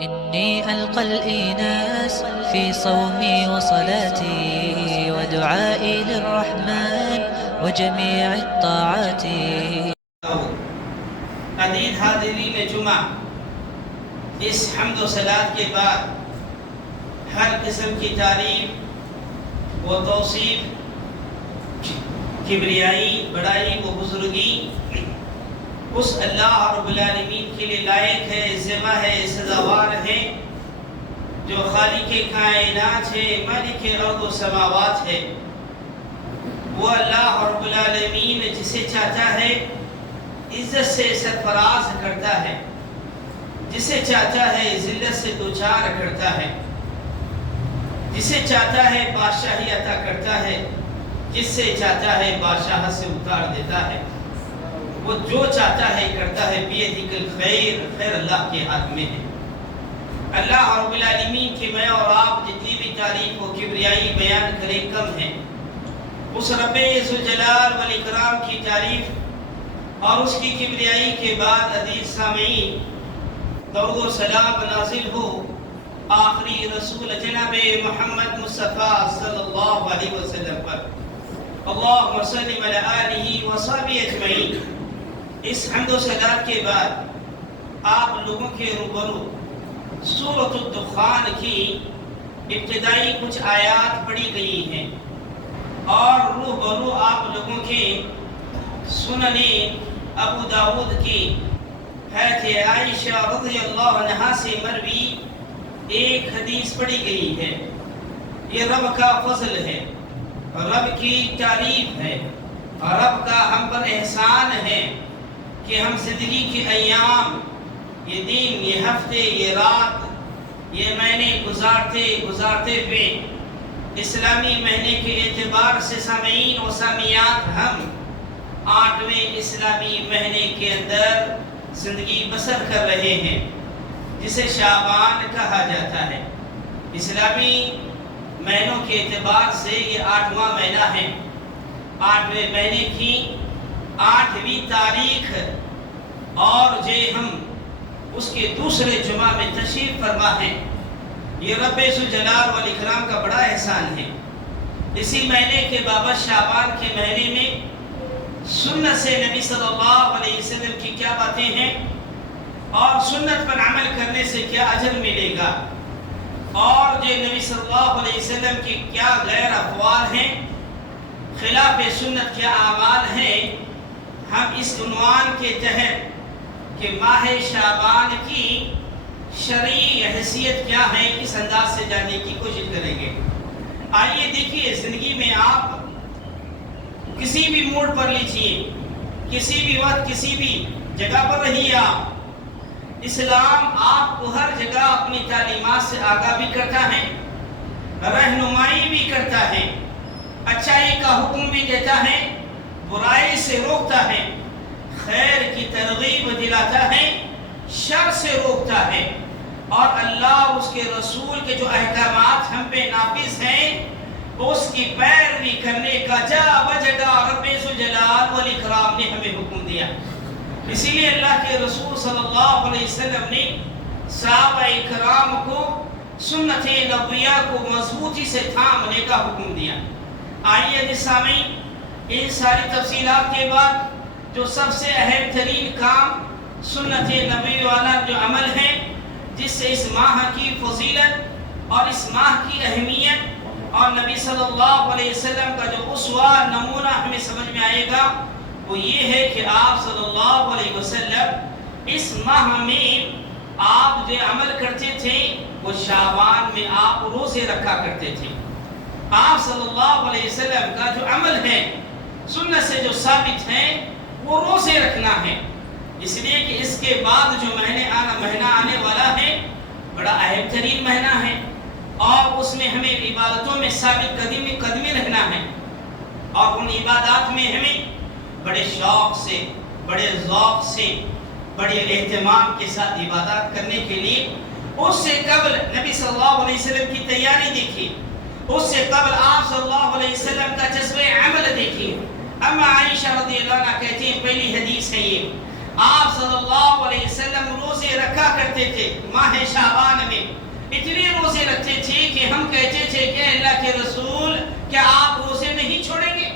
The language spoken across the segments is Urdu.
إني ألقى الإيناس في صومي وصلاتي ودعائي للرحمن وجميع الطاعات. عزیز حاضرین جمعہ، اس حمد و صلات کے بعد ہر قسم کی تعریف و توصیف، کبریائی، بڑائی و بزرگی اس اللہ رب العالمین کے لیے لائق ہے، ذمہ ہے، سزاوار ہے، جو خالق کائنات ہے، مالک ارض و سماوات ہے۔ وہ اللہ رب العالمین جسے چاہتا ہے عزت سے سرفراز کرتا ہے، جسے چاہتا ہے ذلت سے دوچار کرتا ہے، جسے چاہتا ہے بادشاہی عطا کرتا ہے، جس سے چاہتا ہے بادشاہت سے اتار دیتا ہے۔ وہ جو چاہتا ہے کرتا ہے، بیدک الخیر، خیر اللہ کے ہاتھ میں ہے۔ اللہ رب العالمین کی میں اور آپ جتنی بھی تعریف و کبریائی بیان کریں کم ہے۔ اس رب ذوالجلال والاکرام کی تعریف اور اس کی کبریائی کے بعد عزیز سامعین، درود و سلام نازل ہو آخری رسول جناب محمد مصطفیٰ صلی اللہ علیہ وسلم پر۔ اللہم صلی علی آلہ و صحبہ اجمعین۔ اس حمد و صلات کے بعد آپ لوگوں کے روبرو سورۃ الدخان کی ابتدائی کچھ آیات پڑھی گئی ہیں، اور روبرو آپ لوگوں کے سنن ابو داود کی حضرت عائشہ رضی اللہ عنہا سے مروی ایک حدیث پڑھی گئی ہے۔ یہ رب کا فضل ہے، رب کی تعریف ہے، رب کا ہم پر احسان ہے کہ ہم زندگی کے ایام، یہ دن، یہ ہفتے، یہ رات، یہ مہینے گزارتے ہوئے اسلامی مہینے کے اعتبار سے سامعین و سامعات ہم 8ویں اسلامی مہینے کے اندر زندگی بسر کر رہے ہیں، جسے شعبان کہا جاتا ہے۔ اسلامی مہینوں کے اعتبار سے یہ 8واں مہینہ ہے۔ 8ویں مہینے کی 8ویں تاریخ، اور جو ہم اس کے دوسرے جمعہ میں تشریف فرما ہیں۔ یہ رب ذوالجلال والاکرام کا بڑا احسان ہے۔ اسی مہینے کے بابت شعبان کے مہینے میں سنت سے نبی صلی اللہ علیہ وسلم کی کیا باتیں ہیں، اور سنت پر عمل کرنے سے کیا اجر ملے گا، اور جو نبی صلی اللہ علیہ وسلم کی کیا غیر اقوال ہیں، خلاف سنت کیا اعمال ہیں، ہم اس عنوان کے تحت کہ ماہ شعبان کی شرعی حیثیت کیا ہے، اس انداز سے جاننے کی کوشش کریں گے۔ آئیے دیکھیے، زندگی میں آپ کسی بھی موڑ پر لیجئے، کسی بھی وقت، کسی بھی جگہ پر رہیے آپ، اسلام آپ کو ہر جگہ اپنی تعلیمات سے آگاہ بھی کرتا ہے، رہنمائی بھی کرتا ہے، اچھائی کا حکم بھی دیتا ہے، برائی سے روکتا ہے، خیر کی ترغیب دلاتا ہے، شر سے روکتا ہے، اور اللہ اس کے رسول کے جو احکامات ہم پہ نافذ ہیں اس کی پیروی کرنے کا جا بجگہ رب ذوالجلال والاکرام نے ہمیں حکم دیا۔ اسی لیے اللہ کے رسول صلی اللہ علیہ وسلم نے صحابہ اکرام کو سنت نبویہ کو مضبوطی سے تھامنے کا حکم دیا۔ آئیے سامعین، ان ساری تفصیلات کے بعد جو سب سے اہم ترین کام سنت نبوی والا جو عمل ہے، جس سے اس ماہ کی فضیلت اور اس ماہ کی اہمیت اور نبی صلی اللہ علیہ وسلم کا جو اسوہ نمونہ ہمیں سمجھ میں آئے گا، وہ یہ ہے کہ آپ صلی اللہ علیہ وسلم اس ماہ میں آپ جو عمل کرتے تھے وہ شعبان میں آپ روزے رکھا کرتے تھے۔ آپ صلی اللہ علیہ وسلم کا جو عمل ہے، سنت سے جو ثابت ہے، وہ روزے رکھنا ہے، اس لیے کہ اس کے بعد جو مہینہ آنے والا ہے بڑا اہم ترین مہینہ ہے، اور اس میں ہمیں عبادتوں میں ثابت قدمی رہنا ہے، اور ان عبادات میں ہمیں بڑے شوق سے، بڑے ذوق سے، بڑے اہتمام کے ساتھ عبادات کرنے کے لیے اس سے قبل نبی صلی اللہ علیہ وسلم کی تیاری دیکھیے، اس سے قبل آپ صلی اللہ علیہ وسلم کا جذبہ عمل دیکھیے۔ اما عائشہ رضی اللہ عنہ کہتی ہیں، پہلی حدیث ہے یہ، آپ صلی اللہ علیہ وسلم روزے رکھا کرتے تھے ماہ شعبان میں، اتنے روزے رکھتے تھے کہ ہم کہتے تھے کہ اللہ کے رسول کیا آپ روزے نہیں چھوڑیں گے؟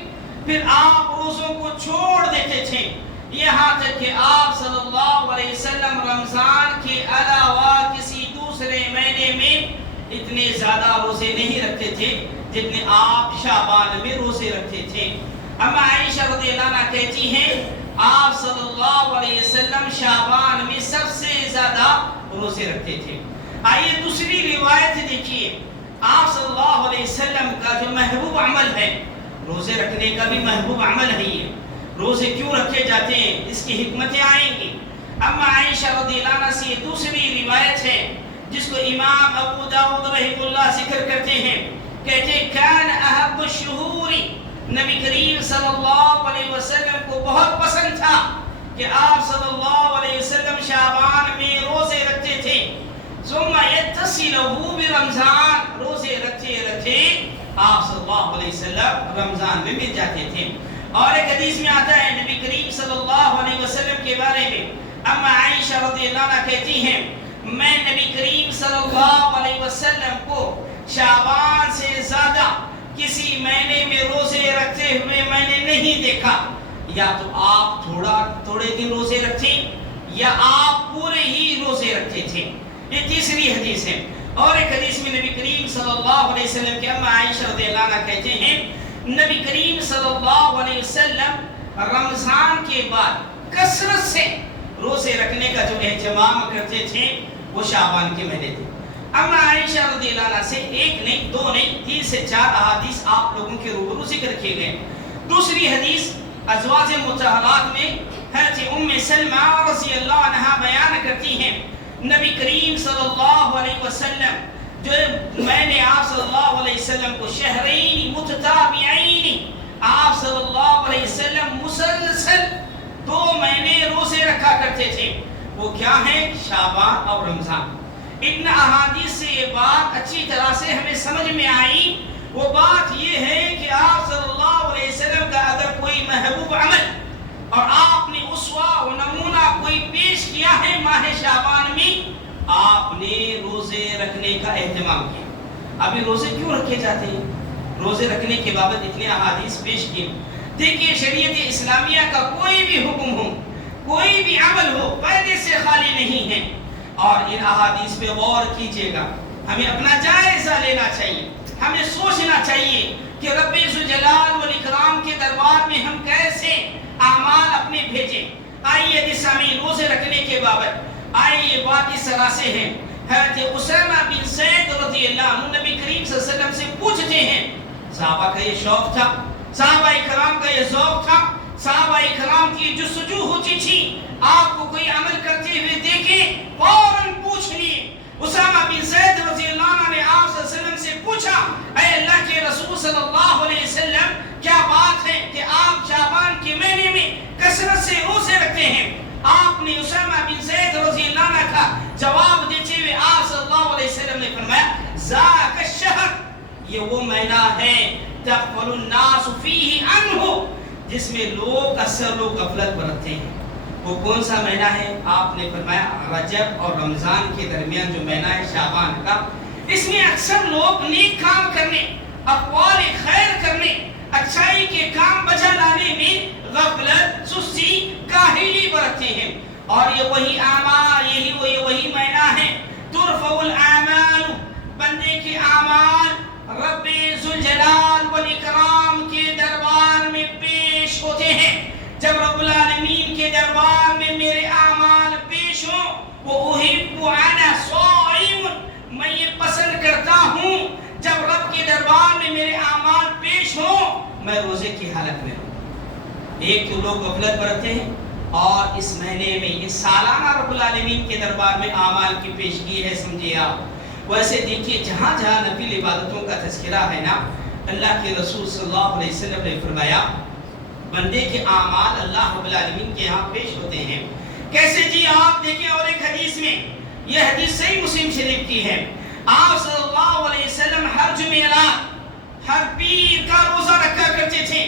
پھر آپ روزوں کو چھوڑ دیتے تھے، یہاں تک کہ آپ صلی اللہ علیہ وسلم رمضان کے علاوہ کسی دوسرے مہینے میں اتنے زیادہ روزے نہیں رکھتے تھے جتنے آپ شعبان میں روزے رکھتے تھے۔ اما عائشہ رضی اللہ عنہا کہتی ہیں آپ صلی اللہ علیہ وسلم شعبان میں سب سے زیادہ روزے رکھتے تھے۔ آئیے دوسری روایت دیکھیے، آپ صلی اللہ علیہ وسلم کا جو محبوب عمل ہے، روزے رکھنے کا بھی محبوب عمل ہے یہ۔ روزے کیوں رکھے جاتے ہیں اس کی حکمتیں آئیں گی۔ اما عائشہ رضی اللہ عنہا سے دوسری روایت ہے جس کو امام ابو داؤد رحمہ اللہ ذکر کرتے ہیں، کہتے ہیں کان احب الشہور، نبی کریم صلی اللہ علیہ وسلم کو بہت پسند تھا کہ آپ صلی اللہ علیہ وسلم شعبان میں روزے رکھتے تھے، ثم یتصلہ برمضان، روزے رکھتے رکھتے آپ صلی اللہ علیہ وسلم رمضان میں مل جاتے تھے۔ اور ایک حدیث میں آتا ہے نبی کریم صلی اللہ علیہ وسلم کے بارے میں، اما عائشہ رضی اللہ عنہا کہتی ہیں میں نبی کریم صلی اللہ علیہ وسلم کو شعبان سے زیادہ کسی مہینے میں روزے رکھتے ہوئے میں نے نہیں دیکھا، یا تو آپ تھوڑے دن روزے رکھتے یا آپ پورے ہی روزے رکھتے تھے۔ یہ تیسری حدیث ہے۔ اور ایک حدیث میں نبی کریم صلی اللہ علیہ وسلم کی اما عائشہ رضی اللہ عنہا کہتے ہیں نبی کریم صلی اللہ علیہ وسلم رمضان کے بعد کثرت سے روزے رکھنے کا جو اہتمام کرتے تھے وہ شعبان کے مہینے تھے۔ اما عائشہ رضی اللہ عنہا سے ایک نہیں، دو نہیں، 3 سے 4 احادیث آپ لوگوں کے روبرو ذکر کیے گئے۔ دوسری حدیث ازواج مطہرات میں حضرت ام سلمہ رضی اللہ عنہا بیان کرتی ہیں نبی کریم صلی اللہ علیہ وسلم جو میں نے آپ صلی اللہ علیہ وسلم کو شہرین متتابعین، آپ صلی اللہ علیہ وسلم مسلسل 2 مہینے روزے رکھا کرتے تھے، وہ کیا ہیں؟ شعبان اور رمضان۔ ابن احادیث سے یہ بات اچھی طرح سے ہمیں سمجھ میں آئی، وہ بات یہ ہے کہ آپ صلی اللہ علیہ وسلم کا اگر کوئی محبوب عمل اور آپ نے اسوہ و نمونہ کوئی پیش کیا ہے ماہ شعبان میں، آپ نے روزے رکھنے کا اہتمام کیا۔ ابھی روزے کیوں رکھے جاتے ہیں؟ روزے رکھنے کے بابت اتنے احادیث پیش کیے۔ دیکھیے شریعت اسلامیہ کا کوئی بھی حکم ہو، کوئی بھی عمل ہو، فائدے سے خالی نہیں ہے، اور ان احادیث پہ غور کیجئے گا۔ ہمیں اپنا جائزہ لینا چاہیے، ہمیں سوچنا چاہیے کہ رب ذوالجلال والاکرام کے دربار میں ہم کیسے اعمال اپنے بھیجیں۔ آئیے حدیث میں روزے رکھنے کے بابت آئیے بات اس طرح سے ہے۔ حضرت اسامہ بن زید رضی اللہ عنہ نبی کریم صلی اللہ علیہ وسلم سے پوچھتے ہیں، صحابہ کا یہ شوق تھا، صحابہ اکرام کا یہ ذوق تھا، صحابہ اکرام کی جستجو ہوتی تھی، آپ کو کوئی عمل کرتے ہوئے دیکھیں فوراً پوچھ لیے۔ اسامہ بن زید رضی اللہ عنہ نے آپ صلی اللہ علیہ وسلم سے پوچھا، اے اللہ کے رسول صلی اللہ علیہ وسلم کیا بات ہے کہ آپ شعبان کے مہینے میں کثرت سے روزے رکھتے ہیں؟ آپ نے اسامہ بن زید رضی اللہ عنہ کا جواب دیتے ہوئے آپ صلی اللہ علیہ وسلم نے فرمایا ذاک الشہر، یہ وہ مہینہ ہے تغفل الناس فیہ عنہ، جس میں اکثر لوگ غفلت برتتے ہیں۔ وہ کون سا مہینہ ہے؟ آپ نے فرمایا رجب اور رمضان کے درمیان جو مہینہ ہے شعبان کا، اس میں اکثر لوگ نیک کام کرنے، اقوال خیر کرنے، اچھائی کے کام بجا لانے میں غفلت، سستی، کاہلی برتتے ہیں۔ اور یہ وہی اعمال، یہ وہی مہینہ ہے ترفع الاعمال، بندے کے اعمال رب ذوالجلال والاکرام کے دربار میں پیش ہوتے ہیں۔ جب رب العالمین کے دربار میں میرے اعمال پیش ہوں، وہ احب انا صائم، میں یہ پسند کرتا ہوں جب رب کے دربار میں میرے اعمال پیش ہوں میں روزے کی حالت میں ہوں۔ ایک تو لوگ غفلت برتتے ہیں، اور اس مہینے میں یہ سالانہ رب العالمین کے دربار میں اعمال کی پیشگی ہے، سمجھیے آپ۔ ویسے دیکھیے جہاں جہاں نفل عبادتوں کا تذکرہ ہے نا، اللہ کے رسول صلی اللہ علیہ وسلم نے فرمایا بندے کے اعمال اللہ رب العالمین کے ہاں پیش ہوتے ہیں۔ کیسے جی؟ آپ دیکھیں اور ایک حدیث میں، یہ حدیث صحیح مسلم شریف کی ہے، آپ صلی اللہ علیہ وسلم ہر جمعرات، ہر پیر کا روزہ رکھا کرتے تھے۔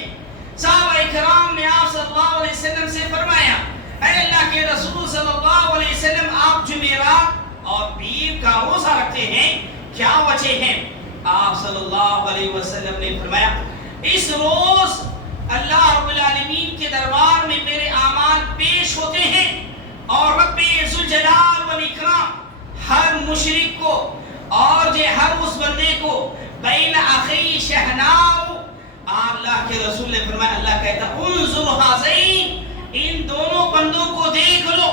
صحابہ کرام نے آپ صلی اللہ علیہ وسلم سے فرمایا اے اللہ کے رسول صلی اللہ علیہ وسلم آپ جمعرات اور پیر کا روزہ رکھتے ہیں، کیا وجہ ہے؟ آپ صلی اللہ علیہ وسلم نے فرمایا اس روز اللہ رب العالمین کے دربار میں میرے اعمال پیش ہوتے ہیں اور رب ذوالجلال والاکرام ہر مشرک کو اور ہر اس بندے کو بین اخی شہناؤ، اللہ کے رسول نے فرمایا اللہ کہتا انظر حاضین، ان دونوں بندوں کو دیکھ لو،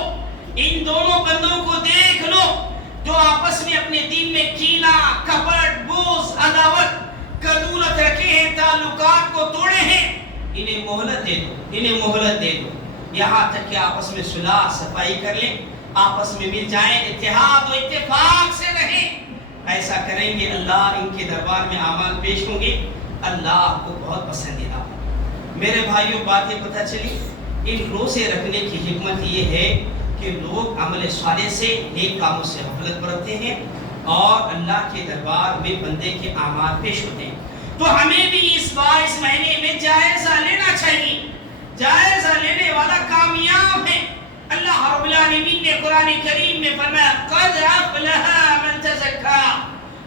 ان دونوں بندوں کو دیکھ لو جو آپس میں اپنے دین میں کینہ، کپٹ، بغض، عداوت، کدورت رکھے ہیں، تعلقات کو توڑے ہیں، انہیں مہلت دے دو، انہیں مہلت دے دو، یہاں تک کہ آپس میں صلح صفائی کر لیں، آپس میں مل جائیں، اتحاد و اتفاق سے رہیں۔ ایسا کریں گے اللہ ان کے دربار میں اعمال پیش ہوں گے، اللہ کو بہت پسندیدہ ہوں۔ میرے بھائیوں باتیں پتہ چلی، ان روزے رکھنے کی حکمت یہ ہے کہ لوگ عمل صالح سے، نیک کاموں سے غفلت برتتے ہیں اور اللہ کے دربار میں بندے کے اعمال پیش ہوتے ہیں۔ تو ہمیں بھی اس بار اس مہینے میں جائزہ لینا چاہیے، جائزہ لینے والا کامیاب ہے۔ اللہ رب العالمین نے قرآن کریم میں فرمایا قد افلح من تزکا،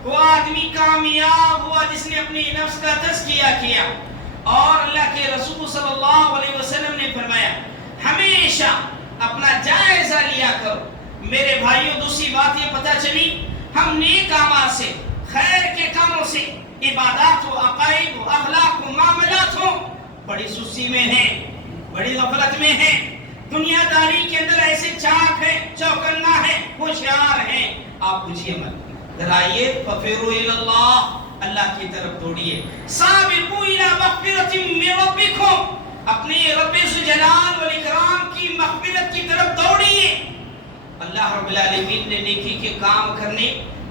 وہ آدمی کامیاب ہوا جس نے اپنی نفس کا تزکیہ کیا۔ اور اللہ کے رسول صلی اللہ علیہ وسلم نے فرمایا ہمیشہ اپنا جائزہ لیا کرو۔ میرے بھائیوں دوسری بات یہ پتہ چلی، ہم نیک اعمال سے، خیر کے کاموں سے، عبادات و عقائد و اخلاق و معاملات ہوں، بڑی سستی میں ہیں، بڑی غفلت میں ہیں، دنیا داری کے اندر ایسے چاک ہے، چوکنا ہے، ہوشیار ہیں۔ آپ پوچھئے مت، ذرائیے فَفِرُّوا إِلَى اللَّهِ، اللہ کی طرف دوڑیے، سابقوا إِلَى مَغْفِرَةٍ مِّن رَبِّكُمْ، اپنے رب ذوالجلال والاکرام کی مغفرت کی طرف دوڑیے۔ اللہ رب العالمین نے نیکی کے کام کرنے،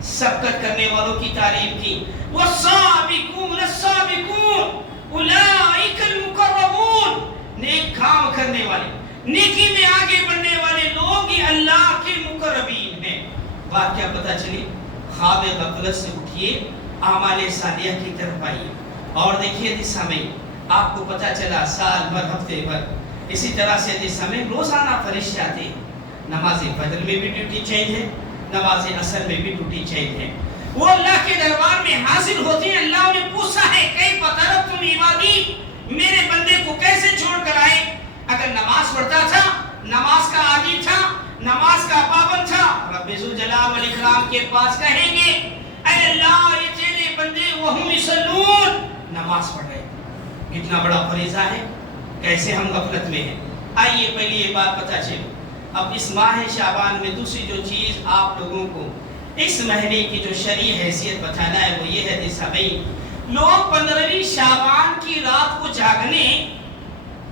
سبقت کرنے والوں کی تعریف کی، وَالسَّابِقُونَ السَّابِقُونَ أُولَئِكَ الْمُقَرَّبُونَ، نیک کام کرنے والے، نیکی میں آگے بڑھنے والے لوگ یہ اللہ کے مقربین ہیں۔ بات کیا پتہ چلی؟ خواب غفلت سے اٹھئے، اعمال صالحہ کی طرف آئیے۔ اور دیکھیے حدیث میں آپ کو پتہ چلا سال بھر، ہفتے بھر، اسی طرح سے حدیث میں روزانہ فرشتے آتے ہیں، نماز فجر میں بھی ڈیوٹی چینج ہے، نماز عصر میں بھی ڈیوٹی چینج ہے، وہ اللہ کے دربار میں حاضر ہوتے ہیں۔ اللہ نے پوچھا ہے کیف ترکتم عبادی، میرے بندے کو کیسے چھوڑ کر آئے؟ اگر نماز پڑھتا تھا، نماز کا عادی تھا، نماز کا پابند تھا، رب ذوالجلال والاکرام کے پاس کہیں گے اے اللہ یہ تیرے بندے وہم یصلون، نماز پڑھ رہے، کتنا بڑا فریضہ ہے، کیسے ہم غفلت میں ہیں۔ آئیے پہلی یہ بات پتہ چلے، اب اس ماہ شعبان میں دوسری جو چیز آپ لوگوں کو اس مہینے کی جو شرعی حیثیت بتانا ہے وہ یہ ہے کہ لوگ 15ویں شعبان کی رات کو جاگنے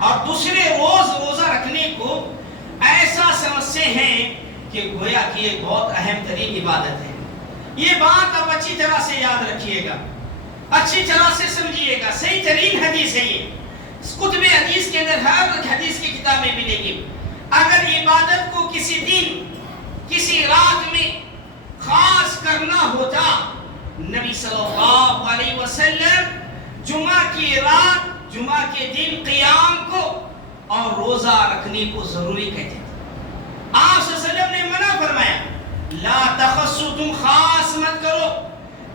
اور دوسرے روز روزہ رکھنے کو ایسا سمجھتے ہیں کہ گویا کہ یہ بہت اہم ترین عبادت ہے۔ یہ بات اب اچھی طرح سے یاد رکھیے گا، اچھی طرح سے سمجھیے گا، صحیح ترین حدیث ہے یہ، کتب حدیث کے اندر ہر حدیث کی کتاب میں ملے گی۔ اگر عبادت کو کسی دن کسی رات میں خاص کرنا ہوتا، نبی صلی اللہ علیہ وسلم جمعہ کی رات، جمعہ کے دن قیام کو اور روزہ رکھنے کو ضروری کہتے تھے۔ آپ صلی اللہ علیہ وسلم نے منع فرمایا لا تخصو، تم خاص مت کرو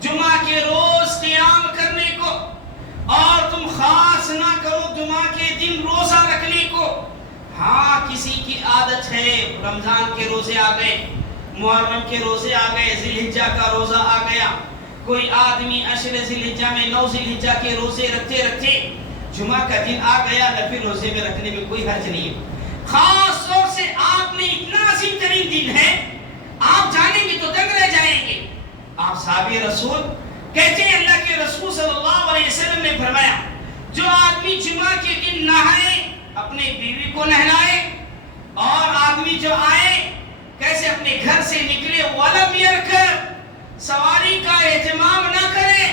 جمعہ کے روز قیام کرنے کو، اور تم خاص نہ کرو جمعہ کے دن روزہ رکھنے کو۔ ہاں کسی کی عادت ہے، رمضان کے روزے آ گئے، محرم کے روزے آ گئے، ذی الحجہ کا روزہ آ گیا، کوئی آدمی عشر ذی الحجہ میں 9 ذی الحجہ کے روزے رکھتے رکھتے جمعہ کا دن آ گیا، نفل روزے میں رکھنے میں کوئی حرج نہیں ہے۔ خاص طور سے آپ نے اتنا عظیم ترین دن ہے، آپ جانیں گے تو دنگ رہ جائیں گے۔ آپ صحابی رسول کہتے ہیں اللہ کے رسول صلی اللہ علیہ وسلم نے فرمایا جو آدمی جمعہ کے دن نہائے، اپنے بیوی کو نہلائے، اور آدمی جو آئے کیسے اپنے گھر سے نکلے ولم یرکب، سواری کا اہتمام نہ کرے،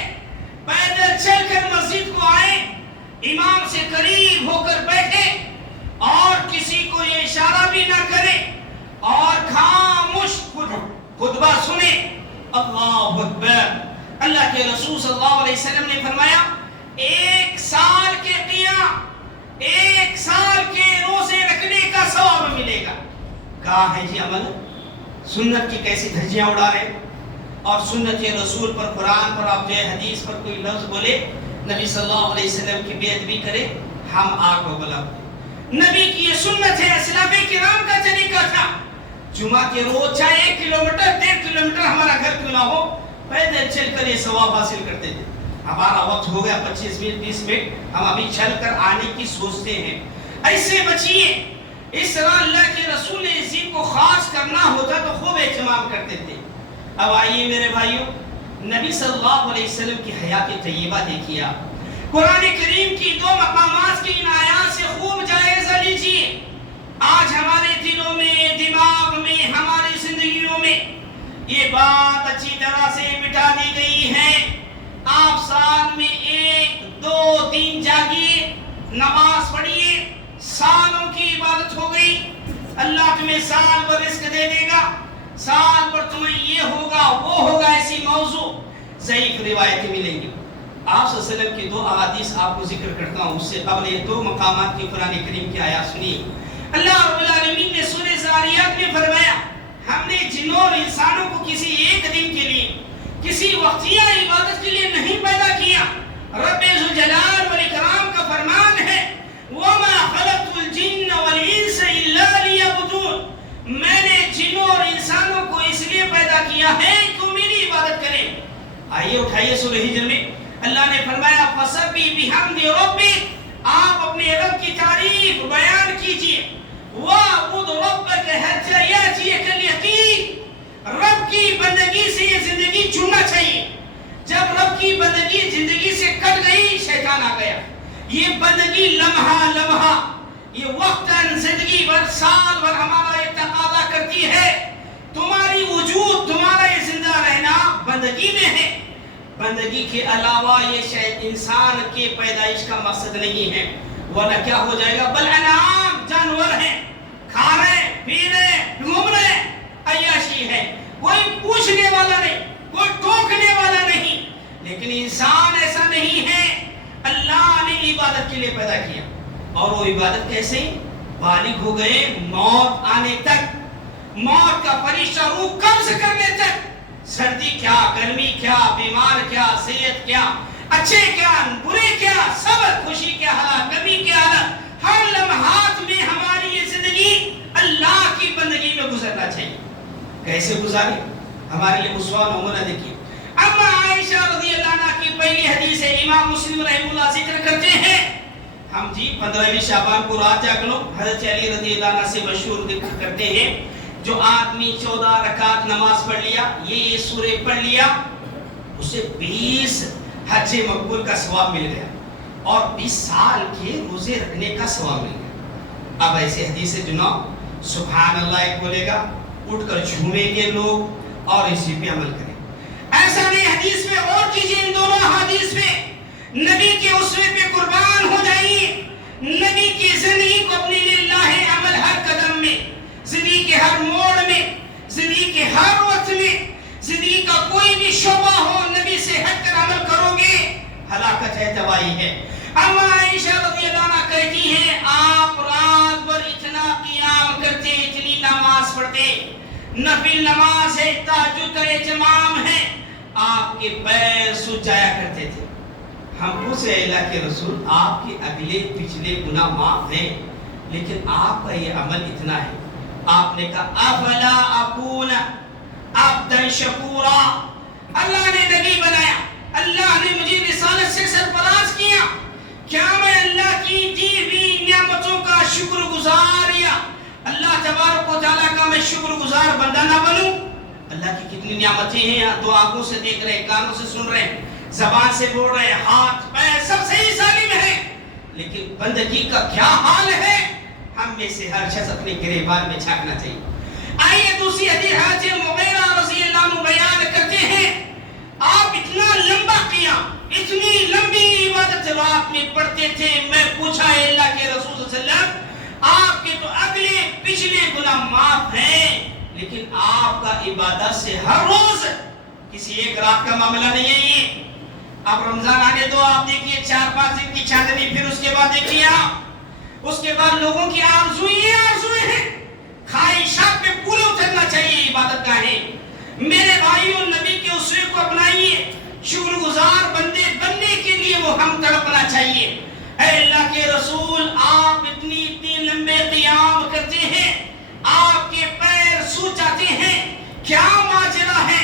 پیدل چل کر مسجد کو آئے، امام سے قریب ہو کر بیٹھے اور کسی کو یہ اشارہ بھی نہ کرے اور خاموش خطبہ سنے، اللہ اکبر۔ اللہ کے رسول صلی اللہ علیہ وسلم نے فرمایا 1 سال کے قیام ایک سال کے روزے رکھنے کا ثواب ملے گا۔ کہاں ہے جی عمل؟ سنت کی کیسی دھجیاں اڑا رہے، اور سنت رسول پر، قرآن پر آپ جو ہے حدیث پر کوئی لفظ بولے، نبی صلی اللہ علیہ وسلم کی بے ادبی کرے، ہم آگ کو بلب۔ نبی کی یہ سنت ہے، اسلاف کرام کا طریقہ تھا۔ جمعہ کے روز چاہے 1 کلومیٹر 1.5 کلومیٹر ہمارا گھر کیوں نہ ہو، پیدل چل کر یہ ثواب حاصل کرتے تھے۔ ہمارا وقت ہو گیا 25 منٹ 20 منٹ، ہم ابھی چل کر آنے کی سوچتے ہیں۔ ایسے بچیے، اس طرح اللہ کے رسول نے اسی کو خاص کرنا ہوتا تو خوب اہتمام کرتے تھے۔ اب آئیے میرے بھائیوں، نبی صلی اللہ علیہ وسلم کی حیات طیبہ دیکھیے آپ، قرآن کریم کی 2 مقامات کی ان آیات سے خوب جائزہ لیجیے۔ آج ہمارے دلوں میں، دماغ میں، ہماری زندگیوں میں یہ بات اچھی طرح سے مٹا دی گئی ہے۔ آپ سال میں 1 2 3 جاگیے، نماز پڑھیے، سالوں کی عبادت ہو گئی۔ اللہ تمہیں سال بھر رزق دے دے گا، سال پر تمہیں یہ ہوگا وہ ہوگا، ایسی موضوع ضعیف روایتیں ملیں گی۔ آپ صلی اللہ علیہ وسلم کی 2 احادیث آپ کو ذکر کرتا ہوں، اس سے قبل یہ 2 مقامات کی قرآن کریم کی آیات سنیے۔ اللہ رب العالمین نے سورہ زاریات میں فرمایا، ہم نے جنوں اور انسانوں کو کسی ایک دن کے لیے، کسی وقتیہ عبادت کے لیے نہیں پیدا کیا۔ رب ذوالجلال والاکرام کا فرمان ہے، وَمَا خَلَقْتُ الْجِنَّ وَالْإِنسَ إِلَّا لِيَعْبُدُونِ، میں نے جنوں اور انسانوں کو اس لیے پیدا کیا ہے کہ میری عبادت کریں۔ آئیے اٹھائیے سورہ ہجر میں اللہ نے فرمایا، فَسَبِّحْ بِحَمْدِ رَبِّكَ، آپ اپنے رب کی تعریف بیان کیجئے۔ وَاعْبُدْ رَبَّكَ حَتَّى يَأْتِيَكَ الْيَقِينُ، رب کی بندگی سے یہ زندگی چننا چاہیے۔ جب رب کی بندگی زندگی سے کٹ گئی، شیطان آ گیا۔ یہ بندگی لمحہ لمحہ، یہ وقتاً زندگی بھر، سال بھر ہمارا یہ تقاضا کرتی ہے، تمہاری وجود، تمہارا یہ زندہ رہنا بندگی میں ہے۔ بندگی کے علاوہ یہ شاید انسان کے پیدائش کا مقصد نہیں ہے، ورنہ کیا ہو جائے گا؟ بل انعام، جانور ہیں، کھا رہے، پی رہے، گھوم رہے، عیاشی ہے، کوئی پوچھنے والا نہیں، کوئی ٹوکنے والا نہیں۔ لیکن انسان ایسا نہیں ہے، اللہ نے عبادت کے لیے پیدا کیا، اور وہ عبادت کیسے؟ بالغ ہو گئے، موت آنے تک، موت کا فرشتہ روح قبض کرنے تک، سردی کیا، گرمی کیا، بیمار کیا، صحت کیا، اچھے کیا، برے کیا، صبر، خوشی کیا حالات، کمی کیا حالات، ہر لمحات میں ہماری یہ زندگی اللہ کی بندگی میں گزرنا چاہیے۔ کیسے گزارے؟ ہمارے لیے اسوہ نمونہ دیکھیے۔ اما عائشہ رضی اللہ عنہ کی پہلی حدیث ہے، امام مسلم رحمہ اللہ ذکر کرتے ہیں، ہم جی 15ویں شعبان کو رات جاگ لو، حضرت علی رضی اللہ عنہ سے مشہور ذکر کرتے ہیں، جو آدمی 14 رکعت نماز پڑھ لیا، یہ سورہ پڑھ لیا، اسے 20 حج مقبول کا ثواب مل گیا، اور 20 سال کے روزے رکھنے کا ثواب مل گیا۔ اب ایسے حدیث جناب سبحان اللہ ایک بولے گا، اٹھ کر جھومیں گے لوگ اور اسی پہ عمل کریں۔ ایسا نہیں، حدیث میں اور چیزیں، ان دونوں حدیث میں نبی کے اسوے پہ قربان ہو جائیے، نبی کی زندگی کو اپنے لیے لاہے عمل، ہر قدم میں، زندگی کے ہر موڑ میں، زندگی کے ہر وقت میں، زندگی کا کوئی بھی شعبہ ہو، نبی سے ہٹ کر عمل کرو گے، ہلاکت ہے، تباہی ہے۔ اما عائشہ رضی اللہ عنہ کہتی ہیں، آپ رات بھر اتنا قیام کرتے، اتنی نماز پڑھتے، نفل نماز ہے، تہجد کا اہتمام ہے، آپ کے پیر سوج جایا کرتے تھے۔ ہم پوچھے اللہ کے رسول، آپ کے اگلے پچھلے گناہ معاف ہیں، لیکن آپ کا یہ عمل اتنا ہے۔ آپ نے کہا افلا اکون عبدا شکورا، اللہ نے نبی بنایا، اللہ نے مجھے رسالت سے سرفراز کیا، کیا میں اللہ کی دی ہوئی نعمتوں کا شکر گزار، یا اللہ تبارک و تعالیٰ کا میں شکر گزار بندہ نہ بنوں؟ اللہ کی کتنی نعمتیں ہیں، دو آنکھوں سے دیکھ رہے ہیں، کانوں سے سن رہے ہیں، زبان سے بول رہے ہیں، ہاتھ پیر سب صحیح سالم ہے، لیکن بندگی کا کیا حال ہے؟ ہم میں سے ہر شخص اپنے گریبان میں جھانکنا چاہیے۔ آئیے دوسری حدیث حضرت مغیرہ رضی اللہ عنہ بیان کرتے ہیں، آپ اتنا لمبا قیام، اتنی لمبی عبادت رات میں پڑھتے تھے، میں پوچھا ہے اللہ کے رسول صلی اللہ علیہ وسلم، آپ کے تو اگلے پچھلے گناہ معاف ہیں، لیکن آپ کا عبادت سے ہر روز کسی ایک رات کا معاملہ نہیں ہے۔ یہ اب رمضان آنے دو، آپ دیکھیے 4-5 دن کی چاندنی، پھر اس کے بعد دیکھیے آپ اس کے بعد لوگوں کی آرزویں ہیں، خواہشات پہ پورے اترنا چاہیے عبادت گاہیں۔ میرے بھائیوں، نبی کے اسوے کو اپنائیے، شکر گزار بندے بننے کے لیے وہ ہم تڑپنا چاہیے۔ اے اللہ کے رسول، آپ اتنی لمبے قیام کرتے ہیں، آپ کے پیر سوج جاتے ہیں، کیا ماجرا ہے؟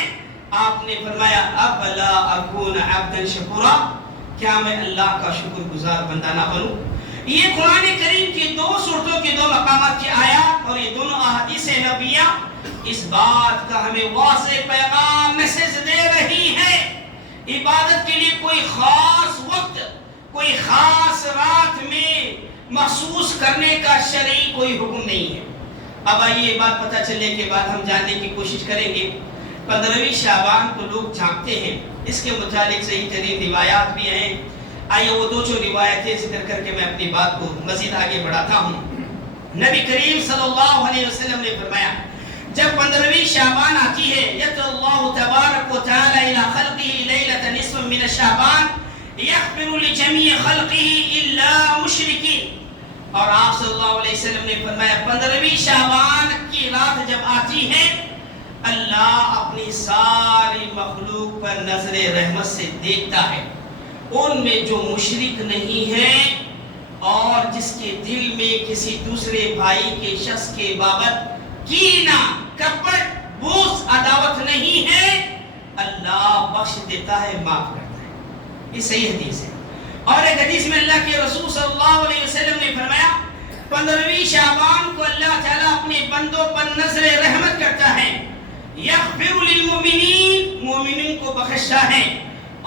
آپ نے فرمایا افلا اکون عبدا شکورا، کیا میں اللہ کا شکر گزار بندہ نہ بنوں؟ یہ قرآن کریم کی 2 سورتوں کے 2 مقامات کی آیات اور یہ دونوں احادیث نبویہ اس بات کا ہمیں واضح پیغام میسج دے رہی ہے۔ عبادت کے لیے کوئی خاص وقت، کوئی خاص رات میں محسوس کرنے کا شرعی کوئی حکم نہیں ہے۔ اب آئیے بات پتہ چلنے کے بعد ہم جاننے کی کوشش کریں گے 15ویں شعبان کو لوگ جھانکتے ہیں، اس کے متعلق صحیح ترین روایات بھی ہیں۔ آئیے وہ 2 روایتیں ذکر کر کے میں اپنی بات کو مزید آگے بڑھاتا ہوں۔ نبی کریم صلی اللہ علیہ وسلم نے فرمایا جب 15ویں شعبان آتی ہے یَتَ اللَّهُ تَبَارَكَ وَتَعَالَى إِلَى خَلْقِهِ لَيْلَةَ نِصْفٍ مِّنَ الشَّعْبَانِ يَغْفِرُ لِجَمِيعِ خَلْقِهِ إِلَّا مُشْرِكِينَ، اور آپ صلی اللہ علیہ وسلم نے فرمایا 15ویں شعبان کی رات جب آتی ہے اللہ اپنی ساری مخلوق پر نظر رحمت سے دیکھتا ہے، ان میں جو مشرک نہیں ہے اور جس کے دل میں کسی دوسرے بھائی کے شخص کے بابت کینہ، کپٹ، بغض، عداوت نہیں ہے، اللہ بخش دیتا ہے، معاف کرتا ہے۔ یہ صحیح حدیث ہے۔ اور ایک حدیث میں اللہ کے رسول صلی اللہ علیہ وسلم نے فرمایا 15ویں شعبان کو اللہ تعالیٰ اپنے بندوں پر نظر رحمت کرتا ہے، یغفر للمؤمنین، مومنین کو بخشتا ہے،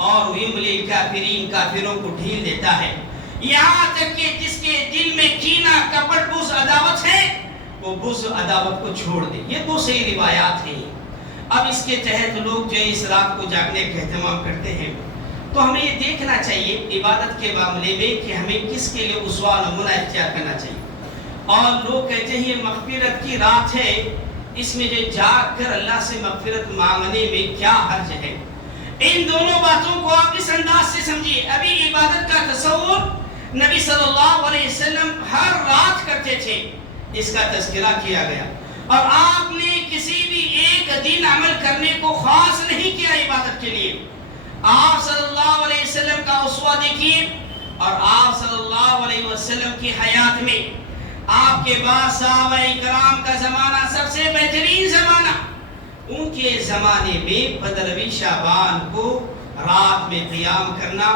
اور ویملی الکافرین، کافروں کو ڈھیل دیتا ہے، یہاں تک کہ جس کے دل میں کینہ، کپٹ، بغض، عداوت ہے وہ بغض عداوت کو چھوڑ دے۔ یہ 2 صحیح روایات ہیں۔ اب اس کے تحت لوگ جو اس رات کو جاگنے کا اہتمام کرتے ہیں تو ہمیں یہ دیکھنا چاہیے عبادت کے معاملے میں کہ ہمیں کس کے لیے اسوہ نمونہ اختیار کرنا چاہیے۔ اور لوگ کہتے ہیں یہ مغفرت کی رات ہے، اس میں جو جاگ کر اللہ سے مغفرت مانگنے میں کیا حرج ہے؟ ان دونوں باتوں کو آپ اس انداز سے سمجھیے۔ ابھی عبادت کا تصور نبی صلی اللہ علیہ وسلم ہر رات کرتے تھے، اس کا تذکرہ کیا گیا، اور آپ نے کسی بھی ایک دن عمل کرنے کو خاص نہیں کیا عبادت کے لیے۔ آپ صلی اللہ علیہ وسلم کا اسوہ دیکھیے، اور آپ صلی اللہ علیہ وسلم کی حیات میں آپ کے بعد صحابہ کرام کا زمانہ سب سے بہترین زمانہ، ان کے زمانے میں 15ویں شعبان کو رات میں قیام کرنا،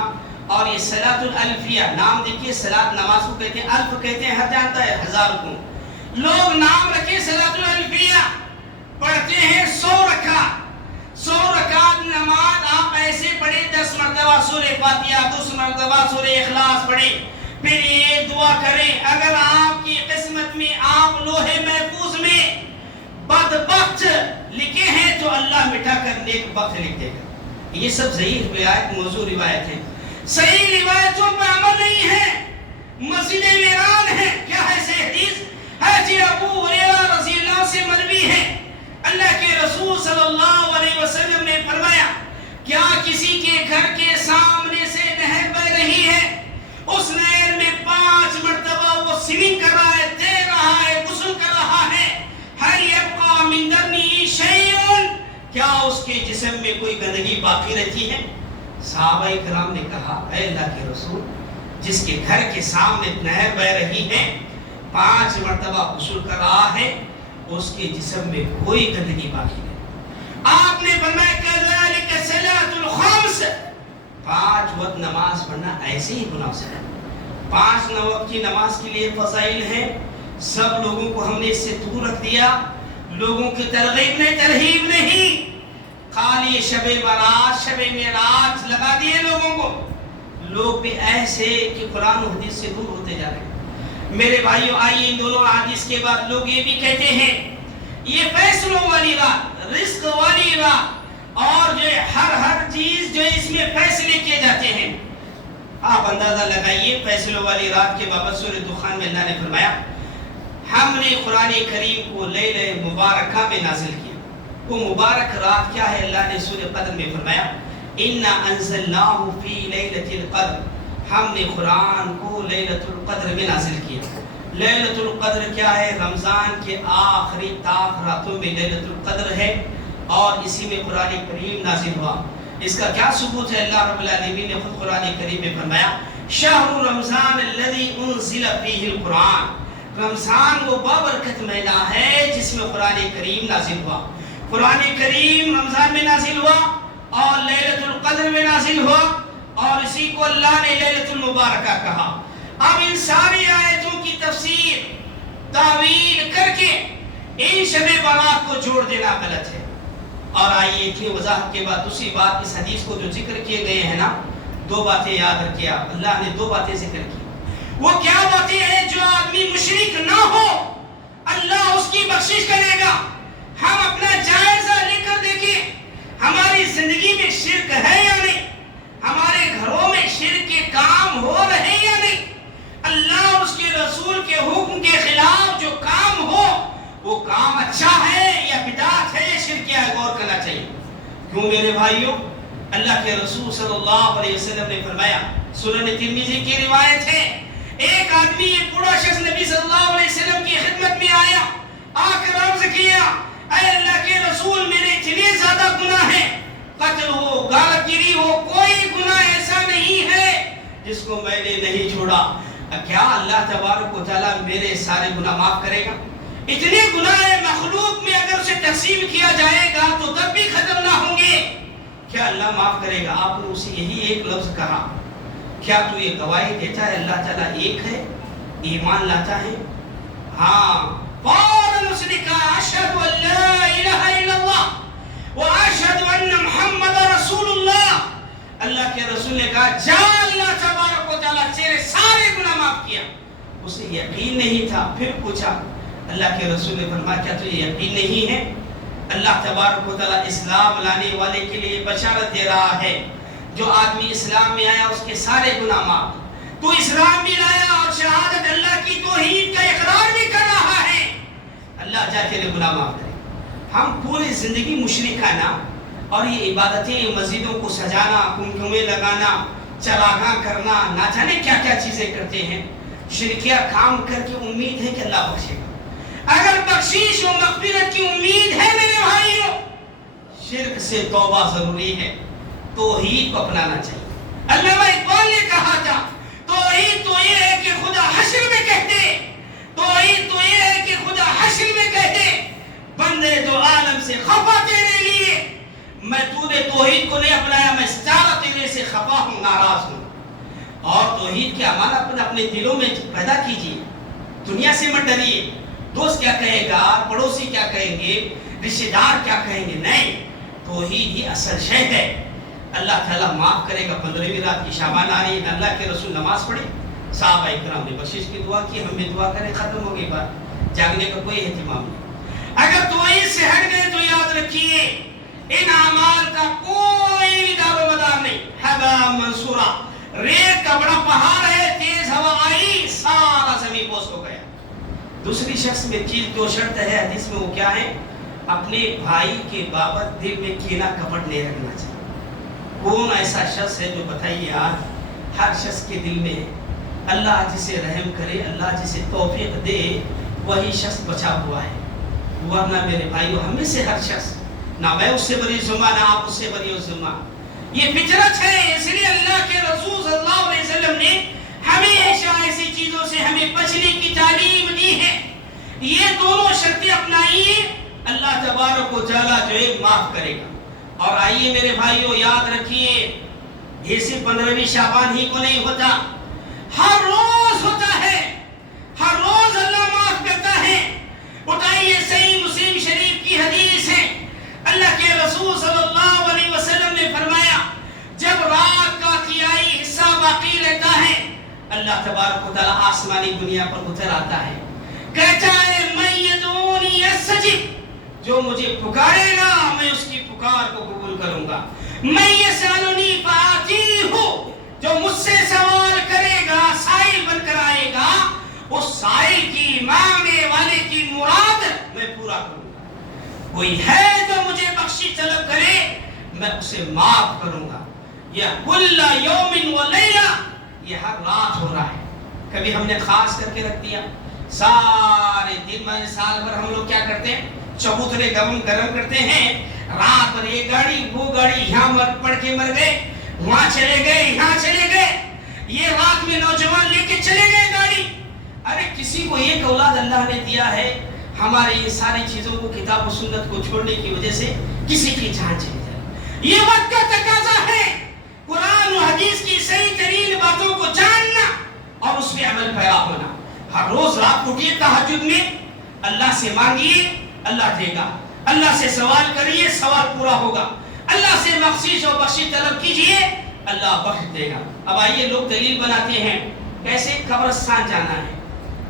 اور یہ صلاۃ الالفیہ، نام دیکھیے، صلاۃ نماز کو کہتے ہیں، الف کہتے ہیں، ہر جانتا ہے 1000 کو، لوگ نام رکھے صلاۃ الالفیہ، پڑھتے ہیں 100 رکعت نماز آپ ایسے پڑھیں 10 مرتبہ سورہ فاتحہ، 2 مرتبہ سورہ اخلاص پڑھیں، پھر یہ دعا کریں اگر آپ کی قسمت میں آپ لوح محفوظ میں بدبخت لکھے ہیں تو اللہ مٹا کر نیک بخت لکھ دے گا۔ یہ سب صحیح روایت، موضوع روایت ہے، صحیح روایتوں پر عمل نہیں ہے، مسجد ویران ہے۔ کیا ہے سے حدیث؟ حضرت ابو ہریرہ رضی اللہ سے مروی ہے، اللہ کے رسول صلی اللہ علیہ وسلم نے فرمایا کیا کسی کے گھر کے سامنے سے نہر بہ رہی ہے، اس نہر میں 5 مرتبہ وہ سوئمنگ کر رہا ہے، تیر رہا ہے، غسل کر رہا ہے، ہر یبقى من درنی شیء، کیا اس کے جسم میں کوئی گندگی باقی رہتی ہے؟ صحابہ کرام نے کہا اے اللہ کے رسول، جس کے گھر کے سامنے نہر بہ رہی ہے، 5 مرتبہ غسل کر رہا ہے، اس کے جسم میں کوئی گندگی باقی نہیں۔ آپ نے فرمایا کذالک صلاۃ الخمس، 5 وقت نماز پڑھنا ایسے ہی مناسب ہے۔ 5 وقت کی نماز کے لیے فضائل ہیں، سب لوگوں کو ہم نے اس سے دور رکھ دیا، لوگوں کی ترغیب نہیں، ترہیب نہیں، خالی شب برات، شب معراج لگا دیے لوگوں کو۔ لوگ بھی ایسے کہ قرآن و حدیث سے دور ہوتے جا رہے ہیں۔ میرے بھائیو، آئیے ان دونوں حدیث کے بعد لوگ یہ بھی کہتے ہیں یہ فیصلوں والی رات، رزق والی رات، اور جو ہر چیز جو اس میں فیصلے کیے جاتے ہیں۔ آپ اندازہ لگائیے فیصلوں والی رات کے بابت سورہ دخان میں اللہ نے فرمایا ہم نے قرآن کریم کو لیلہ مبارکہ میں نازل کیا۔ وہ مبارک رات کیا ہے؟ اللہ نے سورہ قدر میں فرمایا اِنَّا أَنزَلْنَاهُ فِي لَيْلَةِ الْقَدْرِ، ہم نے قرآن کو لیلۃ القدر میں نازل کیا۔ لیلۃ القدر کیا ہے؟ رمضان کے آخری طاق راتوں میں لیلۃ القدر ہے اور اسی میں قرآن کریم نازل ہوا۔ اس کا کیا ثبوت ہے؟ اللہ رب العالمین نے خود قرآن کریم میں فرمایا شہر رمضان الذی انزل فیہ القرآن، رمضان وہ بابرکت مہینہ ہے جس میں قرآن کریم نازل ہوا۔ قرآن کریم رمضان میں نازل ہوا اور لیلۃ القدر میں نازل ہوا اور اسی کو اللہ نے لیلۃ المبارکہ کہا۔ اب ان ساری آیتوں کی تفسیر تعویل کر کے ان شب برات کو جوڑ دینا غلط ہے۔ اور آئیے اتنی وضاحت کے بعد دوسری بات، اس حدیث کو جو ذکر کیے گئے ہیں نا، دو باتیں یاد رکھیے آپ، اللہ نے دو باتیں ذکر کی۔ وہ کیا باتیں ہیں؟ جو آدمی مشرک نہ ہو اللہ اس کی بخشش کرے گا۔ ہم اپنا جائزہ لے کر دیکھیں ہماری زندگی میں شرک ہے یا نہیں، ہمارے گھروں میں شرک کے کام ہو رہے یا نہیں، اللہ اور اس کے رسول کے حکم کے خلاف جو کام ہو وہ کام اچھا ہے یا بدعت ہے یا شرک ہے، غور کرنا چاہیے۔ کیوں میرے بھائیوں؟ اللہ کے رسول صلی اللہ علیہ وسلم نے فرمایا، سنن ترمذی کی روایت ہے، ایک آدمی، ایک بوڑھا شخص نبی صلی اللہ علیہ وسلم کی خدمت میں آیا، آ کر عرض کیا اے اللہ کے رسول میرے اتنے زیادہ گناہ ہیں، قتل ہو، غارت گیری ہو، کوئی گناہ ایسا نہیں ہے جس کو میں نے نہیں چھوڑا، کیا اللہ تبارک و تعالیٰ میرے سارے گناہ معاف کرے گا؟ اتنے گناہ مخلوق میں اگر اسے تقسیم کیا جائے گا تو تب بھی ختم نہ ہوں گے، کیا اللہ معاف کرے گا؟ آپ نے اسے یہی ایک لفظ کہا، کیا تو یہ گواہی دیتا ہے اللہ تعالیٰ ایک ہے، ایمان لاتا ہے؟ ہاں، فوراً اس نے کہا اشہد ان لا الہ الا اللہ واشہد ان محمد رسول اللہ۔ اللہ کے رسول نے کہا جا اللہ تبارک و تعالیٰ تیرے سارے گناہ معاف کیا۔ اسے یقین نہیں تھا، پھر پوچھا، اللہ کے رسول نے فرمایا کیا تجھے یقین نہیں ہے؟ اللہ تبارک و تعالیٰ اسلام لانے والے کے لیے بشارت دے رہا ہے، جو آدمی اسلام میں آیا اس کے سارے گناہ معاف۔ تو اسلام بھی لایا اور شہادت اللہ کی توحید کا اقرار بھی کر رہا ہے، اللہ جا تیرے گناہ معاف کرے۔ ہم پوری زندگی مشرکانہ اور یہ عبادتیں، مسجدوں کو سجانا، کمکمے لگانا، چراغاں کرنا، نہ جانے کیا کیا چیزیں کرتے ہیں، شرکیہ کام کر کے امید ہے کہ اللہ بخشے گا۔ اگر بخشش و مغفرت کی امید ہے میرے بھائیوں، شرک سے توبہ ضروری ہے، توحید کو اپنانا چاہیے۔ علامہ اقبال نے کہا تھا توحید تو یہ ہے کہ خدا حشر میں کہتے، توحید تو یہ ہے کہ خدا حشر میں کہتے بندے دو عالم سے خفا تیرے لیے، میں تو نے توحید کو نہیں اپنایا، میں سارا تیرے سے خفا ہوں، ناراض ہوں۔ اور توحید کے امانت اپنے دلوں میں پیدا کیجیے، دنیا سے مت ڈریے، دوست کیا کہے گا، پڑوسی کیا کہیں گے، رشتہ دار کیا کہیں گے، نہیں، توحید ہی اصل شے ہے۔ اللہ تعالیٰ معاف کرے گا۔ 15ویں رات کی شعبان آ رہی ہے، اللہ کے رسول نماز پڑھے، صحابہ اکرام نے بخشش کی دعا کی، ہم بھی دعا کریں، ختم ہو گئی بات، جاگنے کا کوئی اہتمام نہیں۔ اگر توحید سے ہٹ گئے تو یاد رکھیے ان اعمال کا کوئی دار و مدار نہیں، حبا منصورا، ریت کا بڑا پہاڑ ہے، تیز ہوا آئی سارا زمین بوس ہو گیا۔ دوسری شخص میں چیز جو شرط ہے حدیث میں وہ کیا ہے؟ اپنے بھائی کے بابت دل میں کینہ کپٹ نہیں رکھنا چاہیے۔ کون ایسا شخص ہے جو بتائیے آج ہر شخص کے دل میں اللہ جسے رحم کرے، اللہ جسے توفیق دے وہی شخص بچا ہوا ہے، ورنہ میرے بھائیو ہمیں سے ہر شخص، نہ میں اس سے بری ذمہ نہ آپ اس سے بری ذمہ، یہ فطرت ہے۔ اس لیے اللہ کے رسول صلی اللہ علیہ وسلم نے ہمیشہ ایسی چیزوں سے ہمیں بچنے کی تعلیم دی ہے۔ یہ دونوں شرطیں اپنائیے، اللہ تبارک و تعالیٰ جو ہے معاف کرے گا۔ اور آئیے میرے بھائیو یاد رکھیے، یہ صرف 15ویں شعبان ہی کو نہیں ہوتا، ہر روز ہوتا ہے، ہر روز اللہ معاف کرتا ہے۔ اٹھائیے صحیح مسلم شریف کی حدیث ہے، اللہ کے رسول صلی اللہ علیہ وسلم نے فرمایا جب رات کا تیائی حصہ باقی رہتا ہے اللہ تبارک و تعالیٰ آسمانی دنیا پر اتر آتا ہے، کہتا ہے من یدعونی استجب، جو مجھے پکارے گا میں اس کی پکار کو قبول کروں گا، من یسألنی فآتیہ، جو مجھ سے سوال کرے گا سائل بن کر آئے گا، اس سائل کی مانگنے والے کی مراد میں پورا کروں گا۔ کوئی ہے جو مجھے بخشش طلب کرے میں اسے معاف کروں گا۔ یہ کل یوم و لیلہ، یہ ہر رات ہو رہا ہے، کبھی ہم نے خاص کر کے رکھ دیا، سارے دن میں سال بھر ہم لوگ کیا کرتے ہیں؟ چبوترے گرم کرتے ہیں، رات بھر یہ گاڑی وہ گاڑی، یہاں پڑھ کے مر گئے، وہاں چلے گئے، یہاں چلے گئے، یہ رات میں نوجوان لے کے چلے گئے گاڑی۔ ارے کسی کو ایک اولاد اللہ نے دیا ہے، ہمارے یہ ساری چیزوں کو، کتاب و سنت کو چھوڑنے کی وجہ سے کسی کی جان چلی جائے۔ یہ وقت کا تقاضا ہے قرآن و حدیث کی صحیح ترین باتوں کو جاننا اور اس پہ عمل پیرا ہونا۔ ہر روز رات کو اٹھیے، تہجد میں اللہ سے مانگیے، اللہ دے گا۔ اللہ سے سوال کریے، سوال پورا ہوگا۔ اللہ سے بخشش اور بخشش طلب کیجئے، اللہ بخش دے گا۔ اب آئیے لوگ دلیل بناتے ہیں کیسے قبرستان جانا ہے،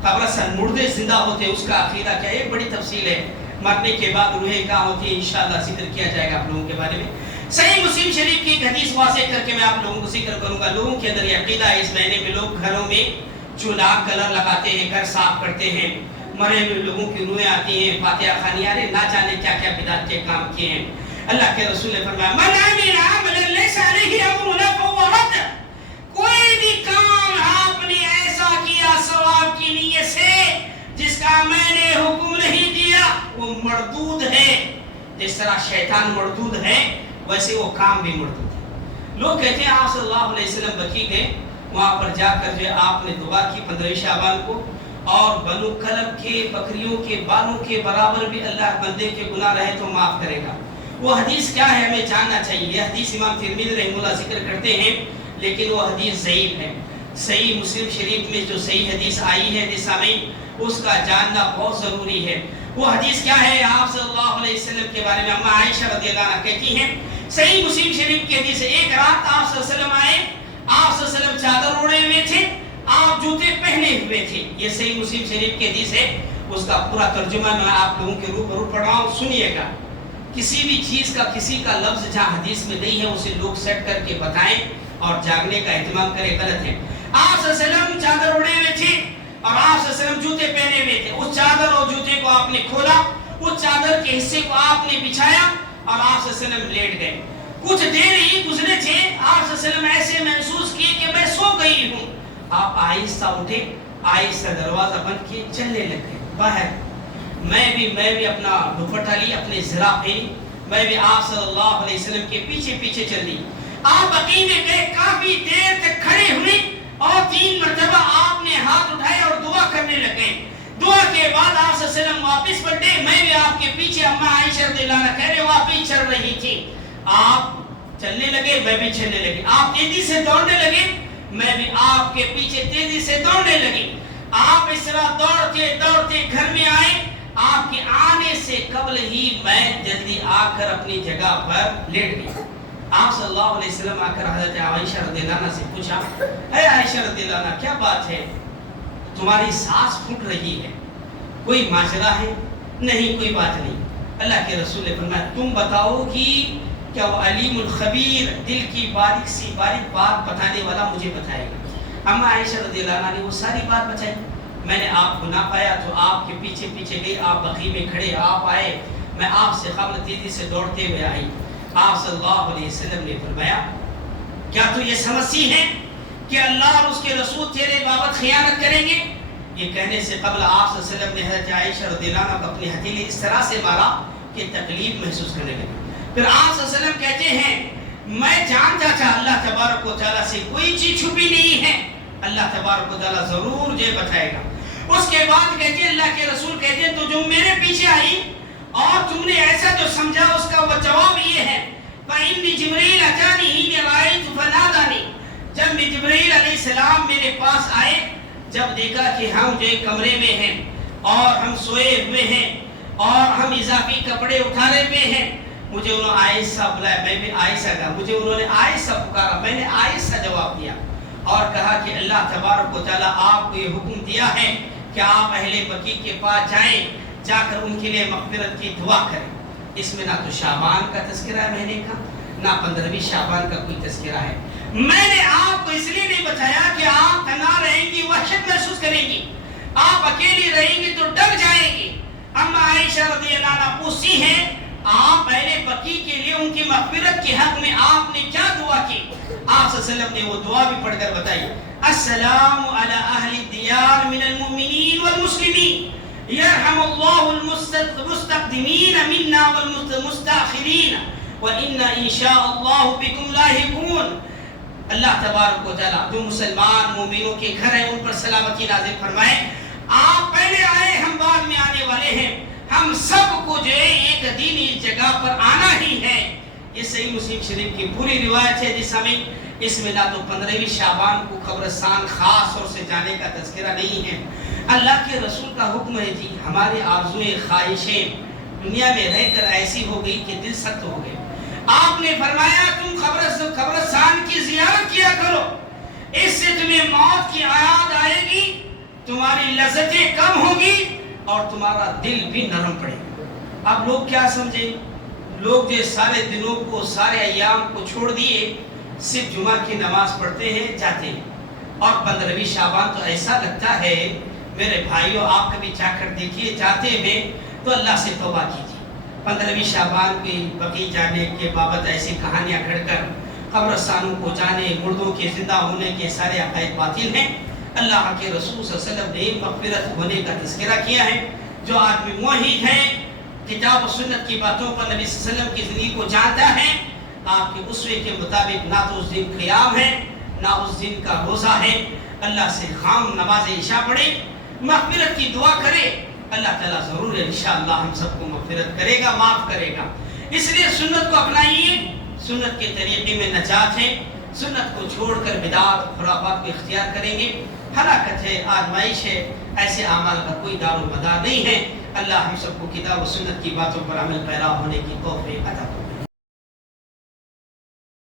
قبرستان مردے زندہ ہوتے ہیں، اس کا عقیدہ کیا ہے؟ ایک بڑی تفصیل ہے، مرنے کے بعد روحیں کہاں ہوتی ہے، انشاءاللہ ذکر کیا جائے گا آپ لوگوں کے بارے میں۔ صحیح مسلم شریف کی ایک حدیث واضح کر کے میں آپ لوگوں کو ذکر کروں گا۔ لوگوں کے اندر یہ عقیدہ ہے اس مہینے میں لوگ گھروں میں چولہا کلر لگاتے ہیں، گھر صاف کرتے ہیں، مرے ہوئے لوگوں کی روحیں آتی ہیں، فاتحہ خوانی، ارے نہ جانے کیا کیا بدعت کے کام کیے ہیں۔ اللہ کے رسول نے فرمایا من عمل عملا لیس علیہ امرنا فہو رد، کوئی بھی کام آپ نے ایسا کیا ثواب کی نیت سے جس کا میں نے حکم نہیں دیا، وہ مردود ہے۔ جس طرح شیطان مردود ہے ویسے وہ کام بھی مردود ہے۔ لوگ کہتے ہیں آپ صلی اللہ علیہ وسلم بقیع گئے، وہاں پر جا کر جو آپ نے دعا کی 15 شعبان کو، اور بنو کلب کے بکریوں کے بالوں کے برابر بھی اللہ بندے کے گناہ رہے تو معاف کرے گا۔ وہ حدیث کیا ہے ہمیں جاننا چاہیے۔ یہ حدیث امام ترمذی رحمہ اللہ ذکر کرتے ہیں، لیکن وہ حدیث ضعیف ہے۔ صحیح مسلم شریف میں جو صحیح حدیث آئی ہے سامعین، اس کا جاننا بہت ضروری ہے۔ وہ حدیث کیا ہے؟ آپ صلی اللہ علیہ وسلم کے بارے میں اما عائشہ رضی اللہ عنہا کہتی ہیں، صحیح مسلم شریف کی حدیث ہے، ایک رات آپ صلی اللہ علیہ وسلم آئے، آپ صلی اللہ علیہ وسلم چادر اوڑے ہوئے تھے، آپ جوتے پہنے ہوئے تھے۔ یہ صحیح مسلم شریف کی حدیث ہے، اس کا پورا ترجمہ میں آپ لوگوں کے روبرو پڑھ رہا ہوں، سنیے گا۔ کسی بھی چیز کا، کسی کا لفظ جہاں حدیث میں نہیں ہے اسے لوگ سیٹ کر کے بتائیں اور جاگنے کا اہتمام کریں، غلط ہے۔ آپ صلی اللہ علیہ وسلم چادر اوڑے ہوئے تھے اور آپ صلی اللہ علیہ وسلم جوتے پہنے ہوئے تھے۔ اس چادر اور جوتے کو آپ نے کھولا، اس چادر کے حصے کو آپ نے بچھایا اور آپ صلی اللہ علیہ وسلم لیٹ گئے۔ کچھ دیر ہی گزرے تھے، آپ صلی اللہ علیہ وسلم ایسے محسوس کیے کہ میں سو گئی ہوں۔ آپ آہستہ اٹھے، آہستہ دروازہ بند کیے، چلنے لگے باہر۔ میں بھی اپنا دوپٹہ لی، اپنے ذرا پہنی، میں بھی آپ صلی اللہ علیہ وسلم کے پیچھے پیچھے چل دی۔ آپ بقیع میں گئے، کافی دیر تک کھڑے ہوئے اور 3 مرتبہ آپ نے ہاتھ اٹھائے اور دعا کرنے لگے۔ دعا کے بعد آپ صلی اللہ علیہ وسلم واپس پلٹے، میں بھی آپ کے پیچھے، اما عائشہ رضی اللہ عنہا کہہ رہے واپس چل رہی تھی۔ آپ چلنے لگے، میں بھی چلنے لگی۔ آپ تیزی سے دوڑنے لگے، میں بھی آپ کے پیچھے تیزی سے دوڑنے لگی۔ آپ اس طرح دوڑتے دوڑتے گھر میں آئے، آپ کے آنے سے قبل ہی میں جلدی آ کر اپنی جگہ پر لیٹ گئی۔ آپ صلی اللہ علیہ وسلم آ کر حضرت عائشہ رضی اللہ عنہا سے پوچھا، اے عائشہ رضی اللہ عنہا کیا بات ہے، تمہاری سانس پھوٹ رہی ہے، کوئی ماجرا ہے؟ نہیں کوئی بات نہیں۔ اللہ کے رسول نے فرمایا تم بتاؤ گی کیا وہ علیم الخبیر، دل کی باریک سی باریک بات بتانے والا مجھے بتائے گا۔ اما عائشہ رضی اللہ عنہا نے وہ ساری بات بتائی۔ میں نے آپ کو نہ پایا تو آپ کے پیچھے پیچھے گئی، آپ بقیع میں کھڑے، آپ آئے، میں آپ سے قبل تیزی سے دوڑتے ہوئے آئی۔ آپ صلی اللہ علیہ وسلم نے فرمایا کیا تو یہ سمجھتی ہے کہ اللہ اور اس کے رسول تیرے بابت خیانت کریں گے؟ یہ کہنے سے قبل آپ صلی اللہ علیہ وسلم نے حضرت عائشہ رضی اللہ عنہا کو اپنی ہتھیلی اس طرح سے مارا کہ تکلیف محسوس کرنے لگے۔ پھر آپ صلی اللہ علیہ وسلم کہتے ہیں میں جانتا تھا اللہ تبارک و تعالیٰ سے کوئی چیز چھپی نہیں ہے، اللہ تبارک و تعالیٰ ضرور مجھے بتائے گا۔ اس کے بعد کہتے ہیں اللہ کے رسول کہتے ہیں تو جو میرے پیچھے آئی اور تم نے ایسا جو سمجھا اس کا وہ جواب یہ ہے فَإِنِّ جِبْرِيلَ أَتَانِي حِينَ رَأَيْتُ فَنَادَانِي، جب جبرائیل علیہ السلام میرے پاس آئے، جب دیکھا کہ ہم جو ایک کمرے میں ہیں اور ہم سوئے ہوئے ہیں اور ہم اضافی کپڑے اٹھائے ہوئے ہیں، مجھے انہوں نے آہستہ بلایا، میں بھی آہستہ کہا، مجھے انہوں نے آہستہ پکارا، میں نے آہستہ جواب دیا اور کہا کہ اللہ تبارک و تعالیٰ آپ کو یہ حکم دیا ہے کہ آپ اہل بقیع کے پاس جائیں، جا کر ان کے لیے مغفرت کی دعا کریں۔ اس میں نہ تو شعبان کا تذکرہ ہے مہینے کا، نہ 15ویں شعبان کا کوئی تذکرہ ہے۔ میں نے آپ کو اس لیے نہیں بتایا کہ آپ تنہا رہیں گی، وحشت محسوس کریں گی، آپ اکیلی رہیں گی تو ڈر جائیں گی۔ اما عائشہ رضی اللہ عنہا پوچھتی ہیں آپ اہل بقیع کے لیے ان کی مغفرت کے حق میں آپ نے کیا دعا کی؟ آپ صلی اللہ صلی اللہ علیہ وسلم نے وہ دعا بھی پڑھ کر بتائی، السلام علی اہل الدیار من المؤمنین والمسلمین یرحم اللہ المستقدمین منا والمستاخرین وَإِنَّ إِنْ شَاءَ اللَّهُ بِكُمْ لَاحِقُونَ۔ اللہ تبارک و تعالیٰ جو مسلمان مومنوں کے گھر ہیں ان پر سلامتی نازل فرمائے۔ آپ پہلے آئے، ہم بعد میں آنے والے ہیں، ہم سب کو جو ہے ایک دینی جگہ پر آنا ہی ہے۔ یہ صحیح مسلم شریف کی پوری روایت ہے جس ہمیں اس میں نہ تو 15ویں شعبان کو قبرستان خاص طور سے جانے کا تذکرہ نہیں ہے۔ اللہ کے رسول کا حکم ہے جی، ہمارے آرزویں خواہشیں دنیا میں رہ کر ایسی ہو گئی کہ دل سخت ہو گئے۔ آپ نے فرمایا تم قبرستان کی زیارت کیا کرو، اس سے تمہیں موت کی یاد آئے گی، تمہاری لذتیں کم ہوگی اور تمہارا دل بھی نرم پڑے گا۔ اب لوگ کیا سمجھیں، لوگ جو سارے دنوں کو سارے ایام کو چھوڑ دیے، صرف جمعہ کی نماز پڑھتے ہیں جاتے ہیں، اور 15ویں شعبان تو ایسا لگتا ہے میرے بھائیوں، آپ کبھی جا کر دیکھیے، جاتے ہیں تو اللہ سے توبہ کیجیے۔ 15ویں شعبان کی بقیع جانے کے بابت ایسی کہانیاں گھڑ کر قبرستانوں کو جانے، مردوں کے زندہ ہونے کے سارے عقائد باطل ہیں۔ اللہ کے رسول صلی اللہ علیہ وسلم نے مغفرت ہونے کا تذکرہ کیا ہے۔ جو آدمی موحد ہے، کتاب و سنت کی باتوں پر نبی صلی اللہ علیہ وسلم کی زندگی کو جانتا ہے، آپ کے اسوے کے مطابق نہ تو اس دن قیام ہے نہ اس دن کا روزہ ہے، اللہ سے خام نماز عشاء پڑھے، مغفرت کی دعا کرے، اللہ تعالیٰ ضرور ہے انشاءاللہ ہم سب کو مغفرت کرے گا، معاف کرے گا۔ اس لیے سنت کو اپنائیے، سنت کے طریقے میں نجات ہے۔ سنت کو چھوڑ کر بدعات و خرافات کو اختیار کریں گے، ہلاکت ہے، آزمائش ہے، ایسے اعمال کا کوئی دار و مدار نہیں ہے۔ اللہ ہم سب کو کتاب و سنت کی باتوں پر عمل پیرا ہونے کی توفیق عطا کرے۔